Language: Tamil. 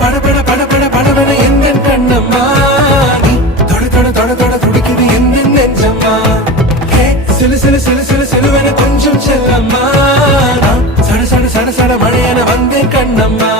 படபட படபட படபட எந்த கண்ணம்மா நீ தொட தொட தொட தொட துடிக்குது எந்த நெஞ்சம்மா சிலு சிலு சிலு சிலு சிலுவென கொஞ்சம் செல்லம்மா சட சட சட சட மழையென வந்தேன் கண்ணம்மா